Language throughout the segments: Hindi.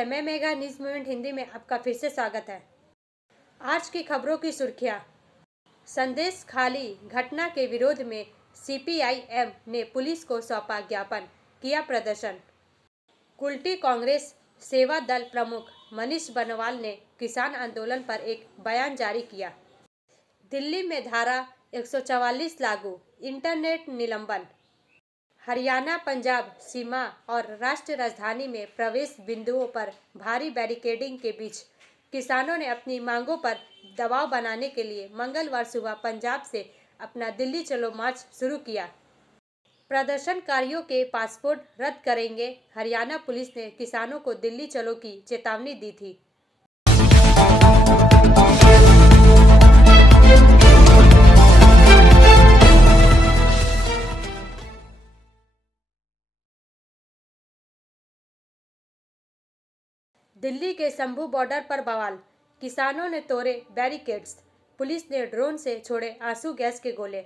नमस्ते, मैं मेघा न्यूज मूवमेंट हिंदी में आपका फिर से स्वागत है। आज की खबरों की सुर्खियां। संदेश खाली घटना के विरोध में सीपीआईएम ने पुलिस को सौंपा ज्ञापन, किया प्रदर्शन। कुल्टी कांग्रेस सेवा दल प्रमुख मनीष बनवाल ने किसान आंदोलन पर एक बयान जारी किया। दिल्ली में धारा 144 लागू, इंटरनेट निलंबन। हरियाणा पंजाब सीमा और राष्ट्रीय राजधानी में प्रवेश बिंदुओं पर भारी बैरिकेडिंग के बीच किसानों ने अपनी मांगों पर दबाव बनाने के लिए मंगलवार सुबह पंजाब से अपना दिल्ली चलो मार्च शुरू किया। प्रदर्शनकारियों के पासपोर्ट रद्द करेंगे। हरियाणा पुलिस ने किसानों को दिल्ली चलो की चेतावनी दी थी। दिल्ली के शंभू बॉर्डर पर बवाल, किसानों ने तोड़े बैरिकेड्स, पुलिस ने ड्रोन से छोड़े आंसू गैस के गोले।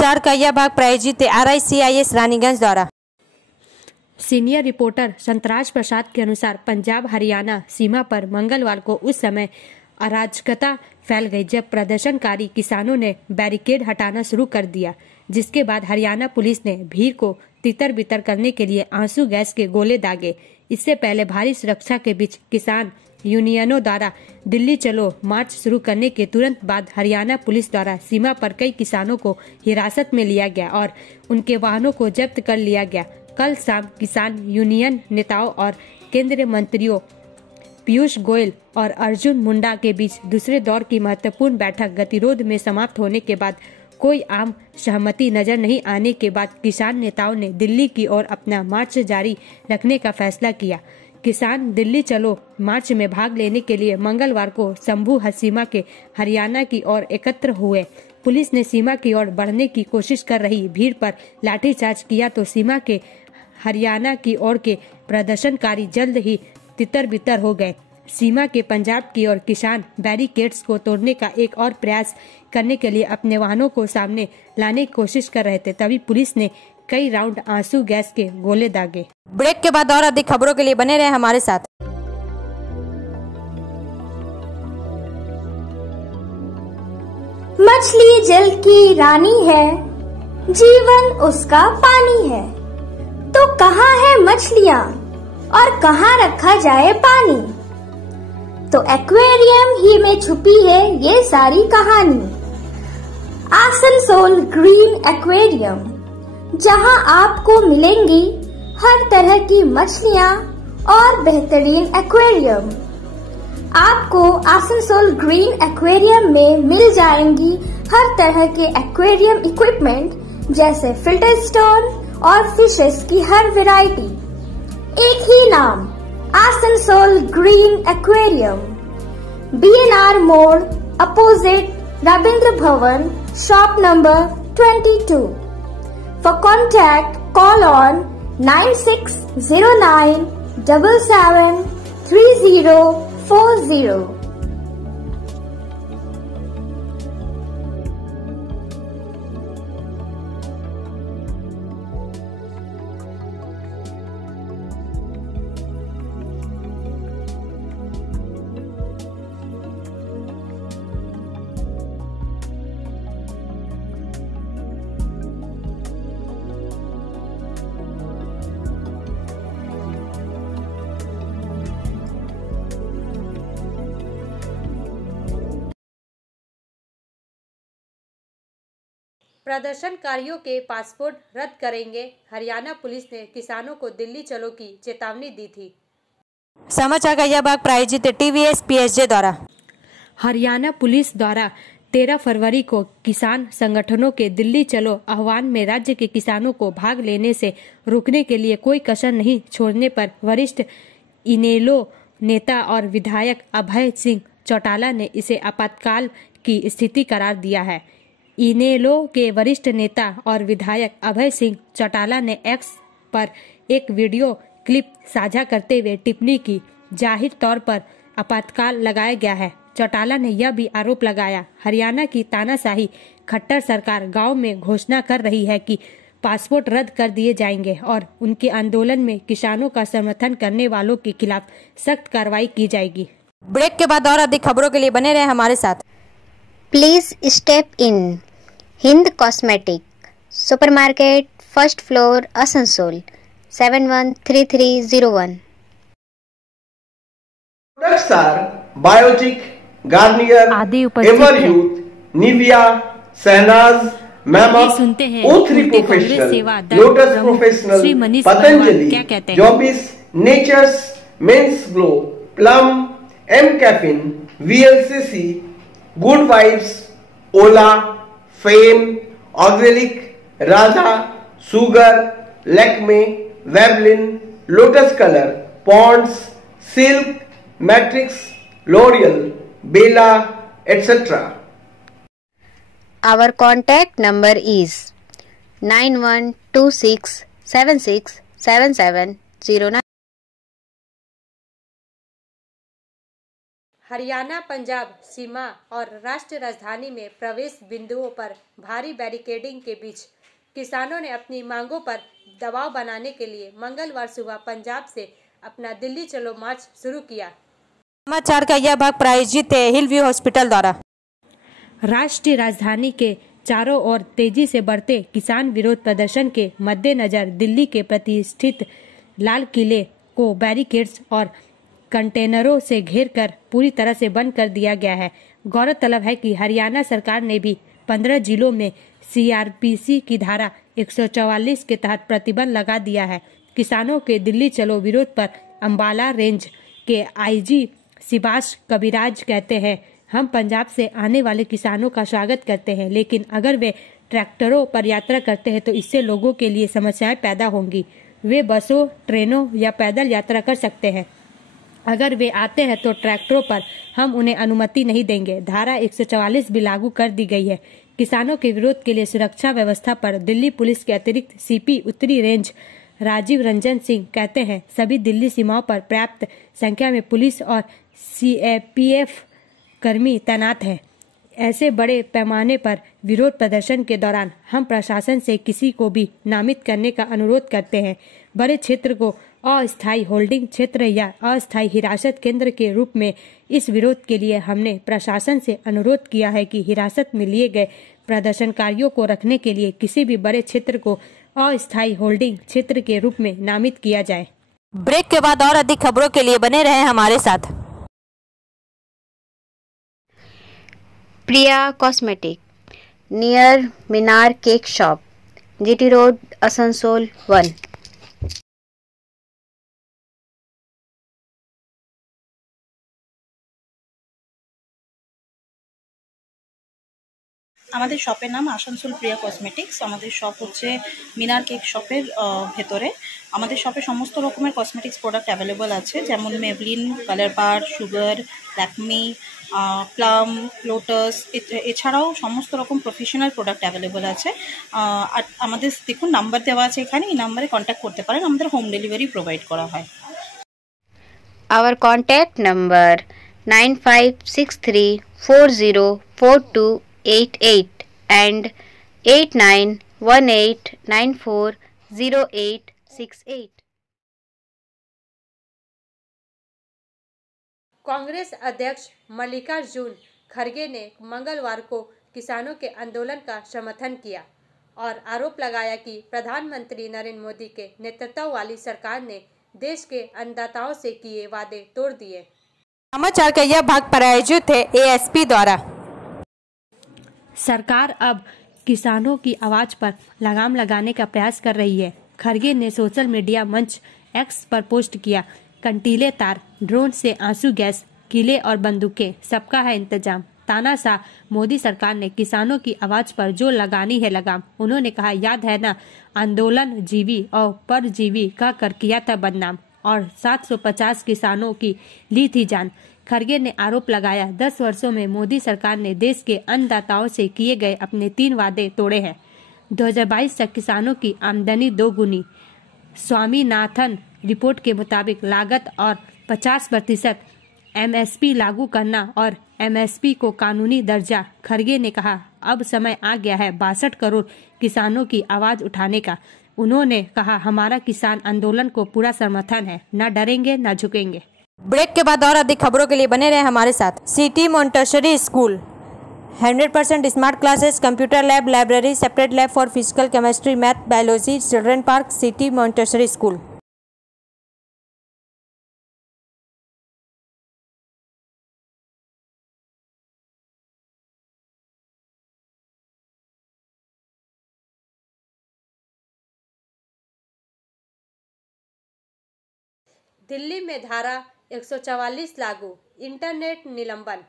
चार का यह भाग प्रायोजित RICIS रानीगंज द्वारा। सीनियर रिपोर्टर संतराज प्रसाद के अनुसार पंजाब हरियाणा सीमा पर मंगलवार को उस समय अराजकता फैल गई जब प्रदर्शनकारी किसानों ने बैरिकेड हटाना शुरू कर दिया, जिसके बाद हरियाणा पुलिस ने भीड़ को तितर बितर करने के लिए आंसू गैस के गोले दागे। इससे पहले भारी सुरक्षा के बीच किसान यूनियनों द्वारा दिल्ली चलो मार्च शुरू करने के तुरंत बाद हरियाणा पुलिस द्वारा सीमा पर कई किसानों को हिरासत में लिया गया और उनके वाहनों को जब्त कर लिया गया। कल शाम किसान यूनियन नेताओं और केंद्रीय मंत्रियों पीयूष गोयल और अर्जुन मुंडा के बीच दूसरे दौर की महत्वपूर्ण बैठक गतिरोध में समाप्त होने के बाद कोई आम सहमति नजर नहीं आने के बाद किसान नेताओं ने दिल्ली की ओर अपना मार्च जारी रखने का फैसला किया। किसान दिल्ली चलो मार्च में भाग लेने के लिए मंगलवार को शंभू सीमा के हरियाणा की ओर एकत्र हुए। पुलिस ने सीमा की ओर बढ़ने की कोशिश कर रही भीड़ पर लाठीचार्ज किया तो सीमा के हरियाणा की ओर के प्रदर्शनकारी जल्द ही तितर बितर हो गए। सीमा के पंजाब की ओर किसान बैरिकेड्स को तोड़ने का एक और प्रयास करने के लिए अपने वाहनों को सामने लाने की कोशिश कर रहे थे, तभी पुलिस ने कई राउंड आंसू गैस के गोले दागे। ब्रेक के बाद और अधिक खबरों के लिए बने रहे हमारे साथ। मछली जल की रानी है, जीवन उसका पानी है, तो कहाँ है मछलियाँ और कहाँ रखा जाए पानी? तो एक्वेरियम ही में छुपी है ये सारी कहानी। आसनसोल ग्रीन एक्वेरियम, जहां आपको मिलेंगी हर तरह की मछलियां और बेहतरीन एक्वेरियम। आपको आसनसोल ग्रीन एक्वेरियम में मिल जाएंगी हर तरह के एक्वेरियम इक्विपमेंट जैसे फिल्टर स्टोन और फिशेस की हर वैरायटी। एक ही नाम, आसनसोल ग्रीन एक्वेरियम। BNR मोड़ opposite Ravindra Bhavan, shop number 22। For contact, call on 9609 77 3040। प्रदर्शनकारियों के पासपोर्ट रद्द करेंगे। हरियाणा पुलिस ने किसानों को दिल्ली चलो की चेतावनी दी थी। समाचार का यह भाग प्रायोजित TVS PSJ द्वारा। हरियाणा पुलिस द्वारा 13 फरवरी को किसान संगठनों के दिल्ली चलो आह्वान में राज्य के किसानों को भाग लेने से रोकने के लिए कोई कसर नहीं छोड़ने पर वरिष्ठ इनेलो नेता और विधायक अभय सिंह चौटाला ने इसे आपातकाल की स्थिति करार दिया है। इनेलो के वरिष्ठ नेता और विधायक अभय सिंह चौटाला ने एक्स पर एक वीडियो क्लिप साझा करते हुए टिप्पणी की, जाहिर तौर पर आपातकाल लगाया गया है। चौटाला ने यह भी आरोप लगाया, हरियाणा की तानाशाही खट्टर सरकार गांव में घोषणा कर रही है कि पासपोर्ट रद्द कर दिए जाएंगे और उनके आंदोलन में किसानों का समर्थन करने वालों के खिलाफ सख्त कार्रवाई की जाएगी। ब्रेक के बाद और अधिक खबरों के लिए बने रहे हमारे साथ। Please step in Hind cosmetic supermarket, first floor, Asansol 713301। Products are Biotic, Garnier, Everyuth, Nivea, Sahnaz, Mammoth, O3 Professional, Lotus Professional, Patanjali, Jobis, Nature's, Men's Glow, Plum, M Caffeine, VLCC, Good Vibes, Ola, Fame, Organic, Radha, Sugar, Lakme, Veblen, Lotus Color, Ponds, Silk, Matrix, L'Oreal, Bella, etc. Our contact number is 9126767709। Haryana Punjab सीमा और राष्ट्रीय राजधानी में प्रवेश बिंदुओं पर भारी बैरिकेडिंग के बीच किसानों ने अपनी मांगों पर दबाव बनाने के लिए मंगलवार सुबह पंजाब से अपना दिल्ली चलो मार्च शुरू किया। समाचार का यह भाग प्रायोजित है हिल व्यू हॉस्पिटल द्वारा। राष्ट्रीय राजधानी के चारों ओर तेजी से बढ़ते किसान विरोध प्रदर्शन के मद्देनजर दिल्ली के प्रतिष्ठित लाल किले को बैरिकेड्स और कंटेनरों से घेरकर पूरी तरह से बंद कर दिया गया है। गौरतलब है कि हरियाणा सरकार ने भी 15 जिलों में CRPC की धारा 144 के तहत प्रतिबंध लगा दिया है। किसानों के दिल्ली चलो विरोध पर अंबाला रेंज के IG सिबाश कविराज कहते हैं, हम पंजाब से आने वाले किसानों का स्वागत करते हैं, लेकिन अगर वे ट्रैक्टरों पर यात्रा करते हैं तो इससे लोगों के लिए समस्याएं पैदा होंगी। वे बसों, ट्रेनों या पैदल यात्रा कर सकते हैं। अगर वे आते हैं तो ट्रैक्टरों पर हम उन्हें अनुमति नहीं देंगे। धारा 144 भी लागू कर दी गई है। किसानों के विरोध के लिए सुरक्षा व्यवस्था पर दिल्ली पुलिस के अतिरिक्त CP उत्तरी रेंज राजीव रंजन सिंह कहते हैं, सभी दिल्ली सीमाओं पर पर्याप्त संख्या में पुलिस और CAPF कर्मी तैनात हैं। ऐसे बड़े पैमाने पर विरोध प्रदर्शन के दौरान हम प्रशासन से किसी को भी नामित करने का अनुरोध करते हैं। बड़े क्षेत्र को अस्थायी होल्डिंग क्षेत्र या अस्थायी हिरासत केंद्र के रूप में इस विरोध के लिए हमने प्रशासन से अनुरोध किया है कि हिरासत में लिए गए प्रदर्शनकारियों को रखने के लिए किसी भी बड़े क्षेत्र को अस्थायी होल्डिंग क्षेत्र के रूप में नामित किया जाए। ब्रेक के बाद और अधिक खबरों के लिए बने रहे हमारे साथ। Priya cosmetic near Minar cake shop, GT road, Asansol 1। আমাদের শপের নাম আসানসোল প্রিয়া কসমেটিক্স। আমাদের শপ হচ্ছে মিনার কেক শপের ভেতরে। আমাদের শপে সমস্ত রকমের কসমেটিক্স প্রোডাক্ট অ্যাভেলেবল আছে, যেমন মেবলিন, কালার বার, সুগার, ল্যাকমি, প্লাম, লোটাস, এছাড়াও সমস্ত রকম প্রফেশনাল প্রোডাক্ট অ্যাভেলেবল আছে। আর আমাদের দেখুন নাম্বার দেওয়া আছে এখানে, এই নাম্বারে কন্ট্যাক্ট করতে পারেন। আমাদের হোম ডেলিভারি প্রোভাইড করা হয়। Our contact number 9563404288 and 8918940868। Congress अध्यक्ष मल्लिकार्जुन खड़गे ने मंगलवार को किसानों के आंदोलन का समर्थन किया और आरोप लगाया कि प्रधानमंत्री नरेंद्र मोदी के नेतृत्व वाली सरकार ने देश के अन्नदाताओं से किए वादे तोड़ दिए। समाचार का यह भाग प्रायोजित है ASP द्वारा। सरकार अब किसानों की आवाज पर लगाम लगाने का प्रयास कर रही है। खड़गे ने सोशल मीडिया मंच X पर पोस्ट किया, कंटीले तार, ड्रोन से आंसू गैस, किले और बंदूकें, सबका है इंतजाम। तानाशाह मोदी सरकार ने किसानों की आवाज पर जो लगानी है लगाम। उन्होंने कहा, याद है ना, आंदोलन जीवी और परजीवी का कर किया था बदनाम और 750 किसानों की ली थी जान। खड़गे ने आरोप लगाया, 10 वर्षों में मोदी सरकार ने देश के अन्नदाताओं से किए गए अपने 3 वादे तोड़े हैं। 2022 तक किसानों की आमदनी 2 गुनी। स्वामीनाथन रिपोर्ट के मुताबिक लागत और 50% एमएसपी लागू करना और एमएसपी को कानूनी दर्जा। खरगे ने कहा, अब समय आ गया है 62 करोड़ किसानों की आवाज उठाने का। उन्होंने कहा, हमारा किसान आंदोलन को पूरा समर्थन है, न डरेंगे न झुकेंगे। ब्रेक के बाद और अधिक खबरों के लिए बने रहे हमारे साथ। City Montessori school 100% smart classes, computer lab, library, separate lab for physical, chemistry, math, biology, children park, city Montessori school. Delhi में धारा 144 लागू, इंटरनेट निलंबन।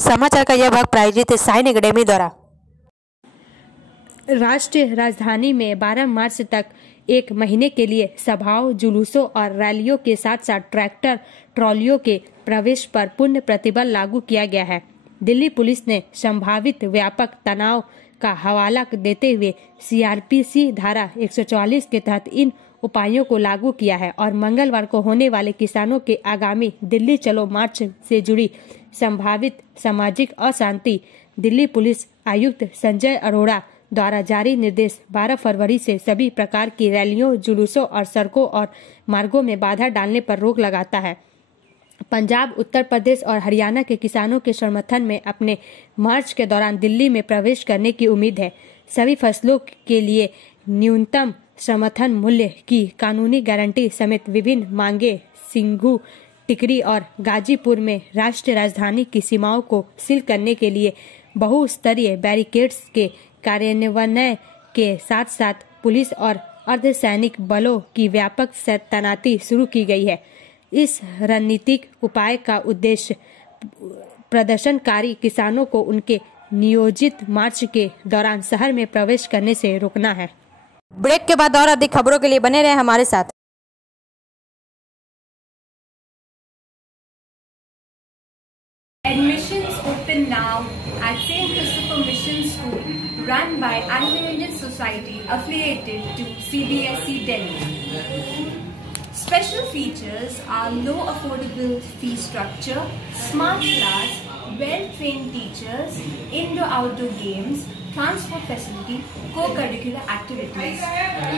समाचार का यह भाग प्रायोजित है साइन एकेडमी द्वारा। राष्ट्रीय राजधानी में 12 मार्च तक एक महीने के लिए सभाओं, जुलूसों और रैलियों के साथ साथ ट्रैक्टर ट्रॉलियों के प्रवेश पर पूर्ण प्रतिबंध लागू किया गया है। दिल्ली पुलिस ने संभावित व्यापक तनाव का हवाला देते हुए सीआरपीसी धारा 144 के तहत इन उपायों को लागू किया है और मंगलवार को होने वाले किसानों के आगामी दिल्ली चलो मार्च से जुड़ी संभावित सामाजिक अशांति दिल्ली पुलिस आयुक्त संजय अरोड़ा द्वारा जारी निर्देश 12 फरवरी से सभी प्रकार की रैलियों, जुलूसों और सड़कों और मार्गों में बाधा डालने पर रोक लगाता है। पंजाब, उत्तर प्रदेश और हरियाणा के किसानों के समर्थन में अपने मार्च के दौरान दिल्ली में प्रवेश करने की उम्मीद है। सभी फसलों के लिए न्यूनतम समर्थन मूल्य की कानूनी गारंटी समेत विभिन्न मांगे सिंघू, टिकरी और गाजीपुर में राष्ट्रीय राजधानी की सीमाओं को सील करने के लिए बहुस्तरीय बैरिकेड्स के कार्यान्वयन के साथ साथ पुलिस और अर्धसैनिक बलों की व्यापक तैनाती शुरू की गई है। इस रणनीतिक उपाय का उद्देश्य प्रदर्शनकारी किसानों को उनके नियोजित मार्च के दौरान शहर में प्रवेश करने से रोकना है। ब्रेक के बाद और अधिक खबरों के लिए बने रहे हमारे साथ। Admissions open now at St. Christopher Mission School, run by Anglo-Indian Society affiliated to CBSE Delhi. Special features are low affordable fee structure, smart class, well-trained teachers, indoor-outdoor games, transport facility, co-curricular activities,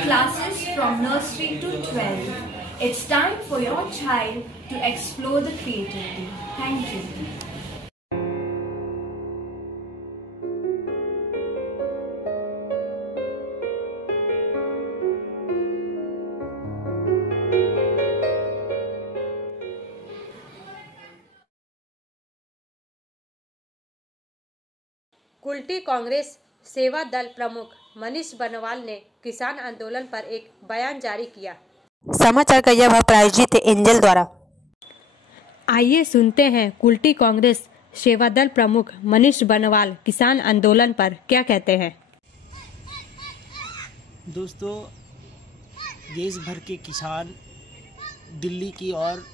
classes from nursery to 12. It's time for your child to explore the creativity. Thank you. Kulti Congress सेवा दल प्रमुख मनीष बनवाल ने किसान आंदोलन पर एक बयान जारी किया। समाचार का यह भाग प्रायोजित है एंजल द्वारा। आइए सुनते हैं कुल्टी कांग्रेस सेवा दल प्रमुख मनीष बनवाल किसान आंदोलन पर क्या कहते हैं। दोस्तों, देश भर के किसान दिल्ली की और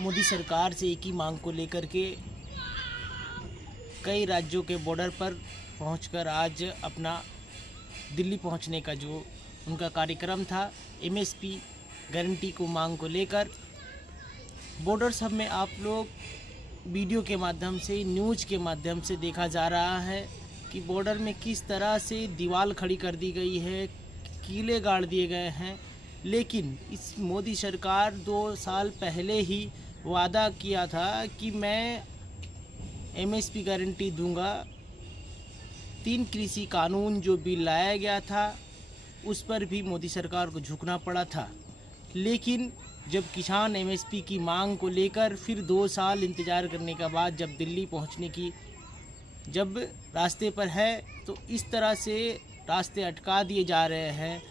मोदी सरकार से एक ही मांग को लेकर के कई राज्यों के बॉर्डर पर पहुंचकर आज अपना दिल्ली पहुंचने का जो उनका कार्यक्रम था, एमएसपी गारंटी को मांग को लेकर बॉर्डर सब में आप लोग वीडियो के माध्यम से, न्यूज़ के माध्यम से देखा जा रहा है कि बॉर्डर में किस तरह से दीवार खड़ी कर दी गई है, कीले गाड़ दिए गए हैं। लेकिन इस मोदी सरकार 2 साल पहले ही वादा किया था कि मैं एमएसपी गारंटी दूंगा। 3 कृषि कानून जो बिल लाया गया था उस पर भी मोदी सरकार को झुकना पड़ा था। लेकिन जब किसान एमएसपी की मांग को लेकर फिर 2 साल इंतज़ार करने के बाद जब दिल्ली पहुंचने की जब रास्ते पर है तो इस तरह से रास्ते अटका दिए जा रहे हैं।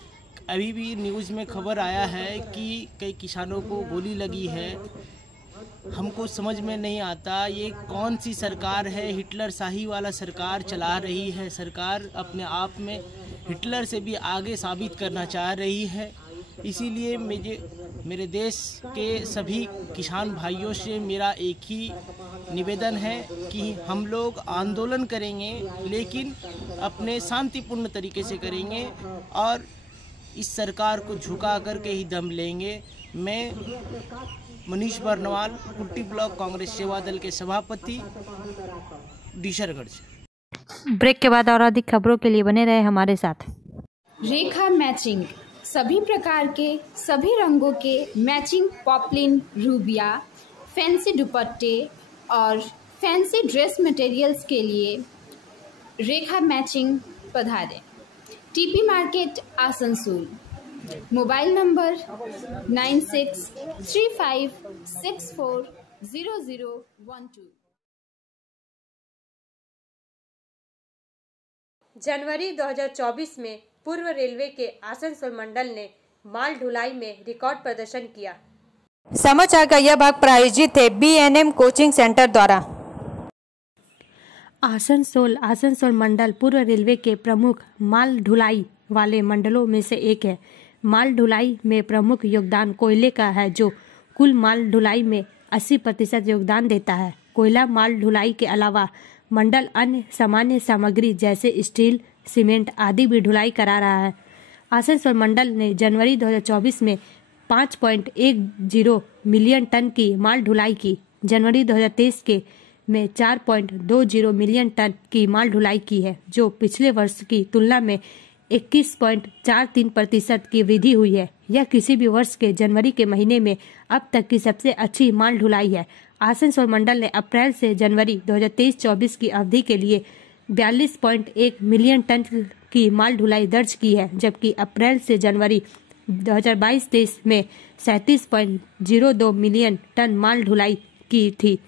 अभी भी न्यूज़ में खबर आया है कि कई किसानों को गोली लगी है। हमको समझ में नहीं आता ये कौन सी सरकार है। हिटलर शाही वाला सरकार चला रही है। सरकार अपने आप में हिटलर से भी आगे साबित करना चाह रही है। इसीलिए मेरे देश के सभी किसान भाइयों से मेरा एक ही निवेदन है कि हम लोग आंदोलन करेंगे, लेकिन अपने शांतिपूर्ण तरीके से करेंगे और इस सरकार को झुका करके ही दम लेंगे। मैं मनीष बर्नवाल, कुट्टी ब्लॉक कांग्रेस सेवा दल के सभापति, डीसरगढ़ से। ब्रेक के बाद और अधिक खबरों के लिए बने रहे हमारे साथ। रेखा मैचिंग, सभी प्रकार के सभी रंगों के मैचिंग पॉपलिन, रूबिया, फैंसी दुपट्टे और फैंसी ड्रेस मटेरियल्स के लिए रेखा मैचिंग पधारें। TP market Asansol. Mobile number 9635640012। जनवरी 2024 में पूर्व रेलवे के आसनसोल मंडल ने माल ढुलाई में रिकॉर्ड प्रदर्शन किया। समाचार का यह भाग प्रायोजित है BNM कोचिंग सेंटर द्वारा। आसनसोल मंडल पूर्व रेलवे के प्रमुख माल ढुलाई वाले मंडलों में से एक है। माल ढुलाई में प्रमुख योगदान कोयले का है, जो कुल माल ढुलाई में 80% योगदान देता है। कोयला माल ढुलाई के अलावा मंडल अन्य सामान्य सामग्री जैसे स्टील, सीमेंट आदि भी ढुलाई करा रहा है। आसनसोल मंडल ने जनवरी 2024 में 5.10 मिलियन टन की माल ढुलाई की। जनवरी 2023 के में 4.20 मिलियन टन की माल ढुलाई की है, जो पिछले वर्ष की तुलना में 21.43% की वृद्धि हुई है। यह किसी भी वर्ष के जनवरी के महीने में अब तक की सबसे अच्छी माल ढुलाई है। आसनसोल मंडल ने अप्रैल से जनवरी 2023-24 की अवधि के लिए 42.1 मिलियन टन की माल ढुलाई दर्ज की है, जबकि अप्रैल से जनवरी 2022-23 में 37.02 मिलियन टन माल ढुलाई की थी।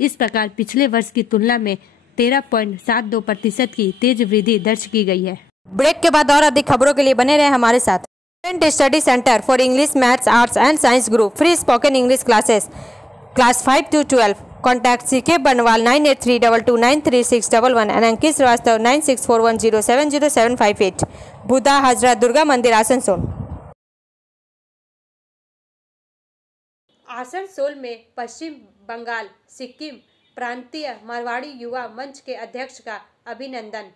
इस प्रकार पिछले वर्ष की तुलना में 13.72% की तेज वृद्धि दर्ज की गई है। ब्रेक के बाद और अधिक खबरों के लिए बने रहे हमारे साथ। Student study centre for English, maths, arts and science group free spoken English classes class 5 to 12। Contact CK बनवाल 9832293611 एंड अंकित श्रीवास्तव 9641070758। बुधा हाजरा दुर्गा मंदिर आसनसोल। आसनसोल में पश्चिम बंगाल सिक्किम प्रांतीय मारवाड़ी युवा मंच के अध्यक्ष का अभिनंदन।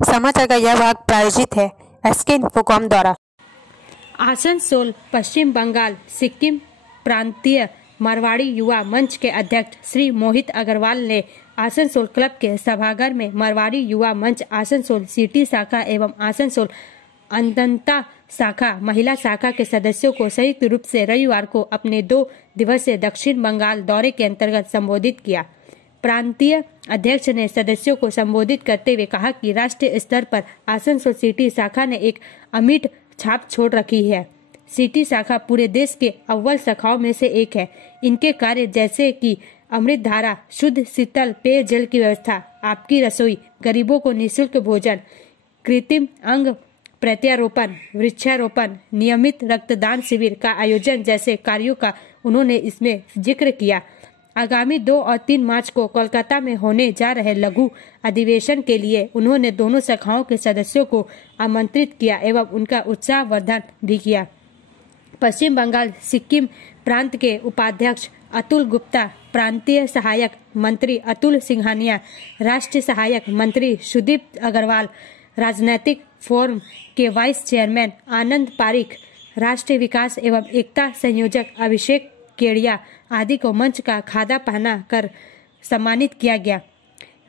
समाचार का यह भाग प्रायोजित है SK इन्फोकॉम द्वारा। आसनसोल पश्चिम बंगाल सिक्किम प्रांतीय मारवाड़ी युवा मंच के अध्यक्ष श्री मोहित अग्रवाल ने आसनसोल क्लब के सभागार में मारवाड़ी युवा मंच आसनसोल सिटी शाखा एवं आसनसोल अंतंता शाखा महिला शाखा के सदस्यों को संयुक्त रूप से रविवार को अपने 2 दिवसीय दक्षिण बंगाल दौरे के अंतर्गत संबोधित किया। प्रांतीय अध्यक्ष ने सदस्यों को संबोधित करते हुए कहा कि राष्ट्रीय स्तर पर आसनसोल सिटी शाखा ने एक अमिट छाप छोड़ रखी है। सिटी शाखा पूरे देश के अव्वल शाखाओं में से एक है। इनके कार्य जैसे कि अमृत धारा, शुद्ध शीतल पेयजल की व्यवस्था, आपकी रसोई, गरीबों को निःशुल्क भोजन, कृत्रिम अंग प्रत्यारोपण, वृक्षारोपण, नियमित रक्तदान शिविर का आयोजन जैसे कार्यों का उन्होंने इसमें जिक्र किया। आगामी 2 और 3 मार्च को कोलकाता में होने जा रहे लघु अधिवेशन के लिए उन्होंने दोनों शाखाओं के सदस्यों को आमंत्रित किया एवं उनका उत्साहवर्धन भी किया। पश्चिम बंगाल सिक्किम प्रांत के उपाध्यक्ष अतुल गुप्ता, प्रांतीय सहायक मंत्री अतुल सिंघानिया, राष्ट्रीय सहायक मंत्री सुदीप अग्रवाल, राजनैतिक फोरम के वाइस चेयरमैन आनंद पारिक, राष्ट्रीय विकास एवं एकता संयोजक अभिषेक केड़िया आदि को मंच का खादा पहना कर सम्मानित किया गया।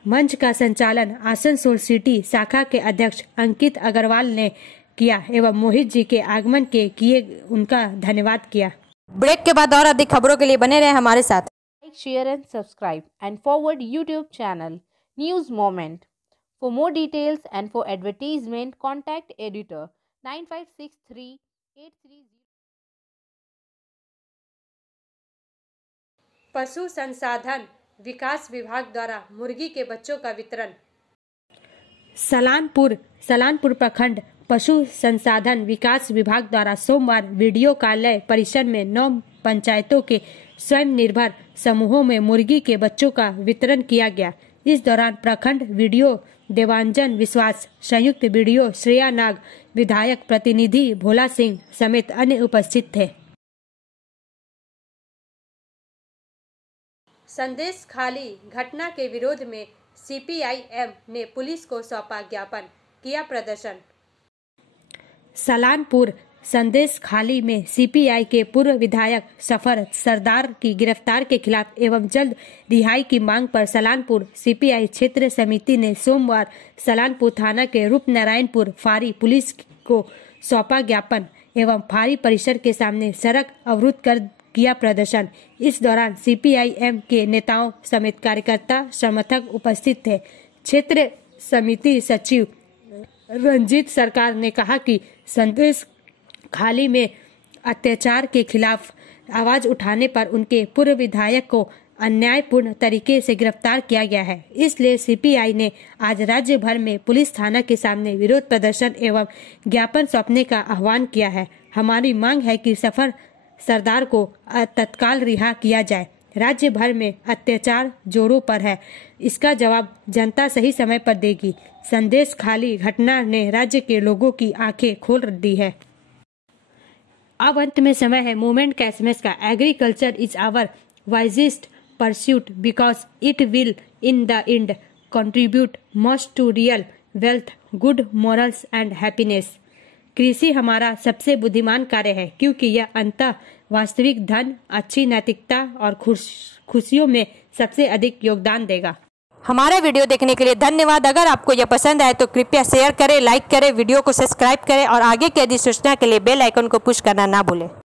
मंच का संचालन आसनसोल सिटी शाखा के अध्यक्ष अंकित अग्रवाल ने किया एवं मोहित जी के आगमन के किए उनका धन्यवाद किया। ब्रेक के बाद और अधिक खबरों के लिए बने रहे हमारे साथ। Like, share and subscribe and forward YouTube channel news moment. For more details and for advertisement, contact editor 956383. पशु संसाधन विकास विभाग द्वारा मुर्गी के बच्चों का वितरण। सलानपुर प्रखंड पशु संसाधन विकास विभाग द्वारा सोमवार वीडियो कार्यालय परिसर में 9 पंचायतों के स्वयं निर्भर समूहों में मुर्गी के बच्चों का वितरण किया गया। इस दौरान प्रखंड वीडियो देवांजन विश्वास, संयुक्त वीडियो श्रेया नाग, विधायक प्रतिनिधि भोला सिंह समेत अन्य उपस्थित थे। संदेश खाली घटना के विरोध में CPIM ने पुलिस को सौंपा ज्ञापन, किया प्रदर्शन। संदेश खाली में सीपीआई के पूर्व विधायक सफर सरदार की गिरफ्तार के खिलाफ एवं जल्द रिहाई की मांग पर सलानपुर सीपीआई क्षेत्र समिति ने सोमवार सलानपुर थाना के रूपनारायणपुर फारी पुलिस को सौंपा ज्ञापन एवं फारी परिसर के सामने सड़क अवरुद्ध कर किया प्रदर्शन। इस दौरान सीपीआई-एम के नेताओं समेत कार्यकर्ता समर्थक उपस्थित थे। क्षेत्र समिति सचिव रंजीत सरकार ने कहा कि संदेश खाली में अत्याचार के खिलाफ आवाज उठाने पर उनके पूर्व विधायक को अन्यायपूर्ण तरीके से गिरफ्तार किया गया है। इसलिए सीपीआई ने आज राज्य भर में पुलिस थाना के सामने विरोध प्रदर्शन एवं ज्ञापन सौंपने का आह्वान किया है। हमारी मांग है कि सफर सरदार को तत्काल रिहा किया जाए। राज्य भर में अत्याचार जोरों पर है, इसका जवाब जनता सही समय पर देगी। संदेश खाली घटना ने राज्य के लोगों की आंखें खोल दी है। अब अंत में समय है मूवमेंट का एसएमएस का। Agriculture is our wisest pursuit because it will in the end contribute most to real wealth, good morals and happiness. कृषि हमारा सबसे बुद्धिमान कार्य है क्योंकि यह अंततः वास्तविक धन, अच्छी नैतिकता और खुशियों में सबसे अधिक योगदान देगा। हमारा वीडियो देखने के लिए धन्यवाद। अगर आपको यह पसंद आए तो कृपया शेयर करें, लाइक करें, वीडियो को सब्सक्राइब करें और आगे की अधिक सूचना के लिए बेल आइकन को पुश करना ना भूलें।